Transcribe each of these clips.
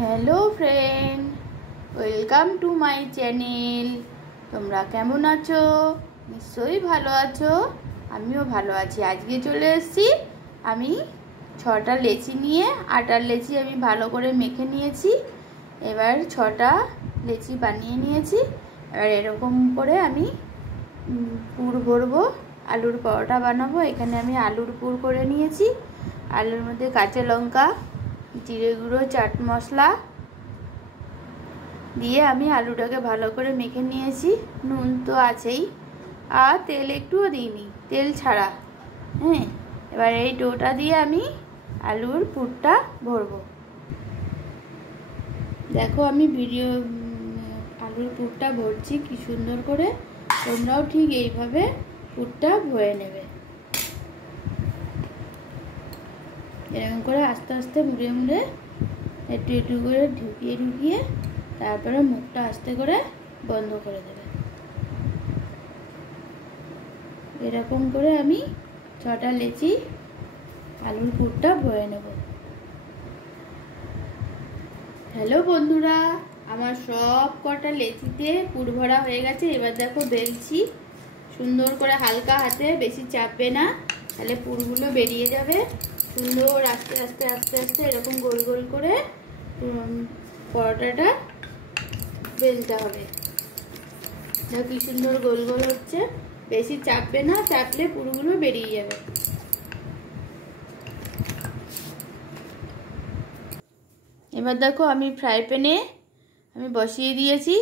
Hello friend, welcome to my channel. তোমরা কেমন আছো? নিশ্চয়ই ভালো আছো। আমিও ভালো আছি। আজকে চলে এসেছি আমি 6টা লেচি নিয়ে। আটার লেচি আমি ভালো করে মেখে নিয়েছি। এবার 6টা লেচি বানিয়ে নিয়েছি। এবার এরকম করে আমি পুর ভরবো। আলুর পরোটা বানাবো। এখানে আমি আলুর পুর করে নিয়েছি। আলুর মধ্যে কাঁচা লঙ্কা, জিরে গুঁড়ো, চাট মশলা দিয়ে আমি আলুটাকে ভালো করে মেখে নিয়েছি। নুন তো আছেই, আর তেল একটুও দিইনি, তেল ছাড়া। হ্যাঁ, এবার এই ডোটা দিয়ে আমি আলুর পুরটা ভরবো। দেখো আমি আলুর পুরটা ভরছি কি সুন্দর করে। তোমরাও ঠিক এইভাবে পুরটা ভরে নেবে। এরকম করে আস্তে আস্তে মুড়ে মুড়ে একটু একটু করে ঢুকিয়ে তারপরে মুখটা আস্তে করে বন্ধ করে দেবে। এরকম করে আমি 6টা লেচি আলুর পুরটা ভরে নেব। হ্যালো বন্ধুরা, আমার সব কটা লেচিতে পুর ভরা হয়ে গেছে। এবার দেখো বেলছি সুন্দর করে, হালকা হাতে, বেশি চাপবে না, তাহলে পুরগুলো বেরিয়ে যাবে। সুন্দর আস্তে আস্তে আস্তে আস্তে এরকম গোল গোল করে পরোটাটা বেলতে হবে। দেখো কি সুন্দর গোল গোল হচ্ছে। বেশি চাপবে না, চাপলে পুরগুলো বেরিয়ে যাবে। এবার দেখো আমি ফ্রাই প্যানে আমি বসিয়ে দিয়েছি।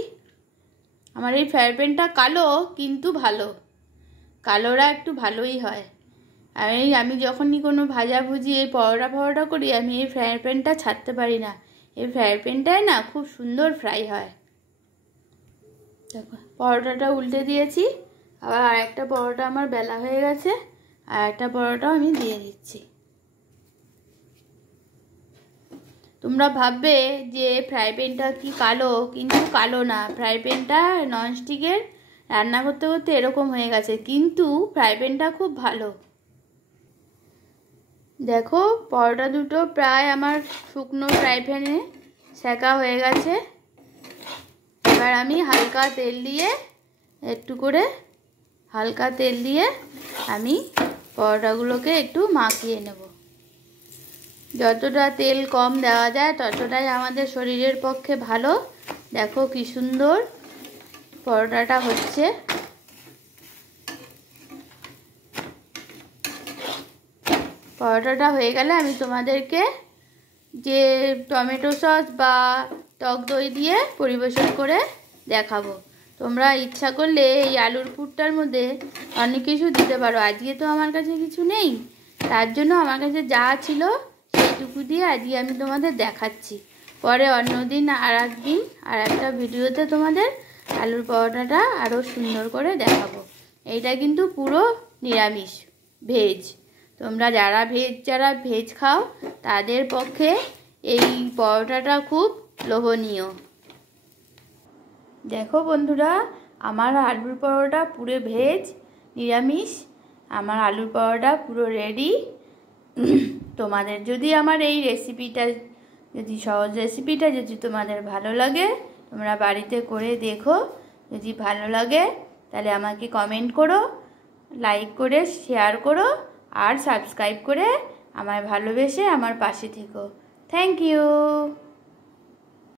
আমার এই ফ্রাই প্যানটা কালো, কিন্তু ভালো। কালোরা একটু ভালোই হয়। আর আমি যখনই কোনো ভাজাভুজি এই পরোটা করি, আমি এই ফ্রাই প্যানটা ছাড়তে পারি না। এই ফ্রাই প্যানটায় না খুব সুন্দর ফ্রাই হয়। দেখো পরোটাটা উল্টে দিয়েছি। আবার আরেকটা পরোটা আমার বেলা হয়ে গেছে, আর একটা পরোটাও আমি দিয়ে দিচ্ছি। তোমরা ভাববে যে ফ্রাই প্যানটা কি কালো, কিন্তু কালো না। ফ্রাই প্যানটা ননস্টিকের, রান্না করতে করতে এরকম হয়ে গেছে, কিন্তু ফ্রাই প্যানটা খুব ভালো। দেখো পরোটা দুটো প্রায় আমার শুকনো ফ্রাই প্যানে সেঁকা হয়ে গেছে। এবার আমি হালকা তেল দিয়ে আমি পরোটাগুলোকে একটু মাখিয়ে নেব। যতটা তেল কম দেওয়া যায় ততটাই আমাদের শরীরের পক্ষে ভালো। দেখো কি সুন্দর পরোটাটা হচ্ছে। পরোটাটা হয়ে গেলে আমি তোমাদেরকে যে টমেটো সস বা টক দই দিয়ে পরিবেশন করে দেখাবো। তোমরা ইচ্ছা করলে এই আলুর পুরটার মধ্যে অনেক কিছু দিতে পারো। আজকে তো আমার কাছে কিছু নেই, তার জন্য আমার কাছে যা ছিল সেইটুকু দিয়ে আজকে আমি তোমাদের দেখাচ্ছি। পরে অন্যদিন আর একটা ভিডিওতে তোমাদের আলুর পরোটাটা আরও সুন্দর করে দেখাবো। এইটা কিন্তু পুরো নিরামিষ, ভেজ। তোমরা যারা ভেজ খাও তাদের পক্ষে এই পরোটাটা খুব লোভনীয়। দেখো বন্ধুরা, আমার আলুর পরোটা পুরো ভেজ, নিরামিষ। আমার আলুর পরোটা পুরো রেডি। তোমাদের যদি আমার এই রেসিপিটা, সহজ রেসিপিটা যদি তোমাদের ভালো লাগে, তোমরা বাড়িতে করে দেখো। যদি ভালো লাগে তাহলে আমাকে কমেন্ট করো, লাইক করে শেয়ার করো, আর সাবস্ক্রাইব করে আমায় ভালোবেসে আমার পাশে থেকো। Thank you.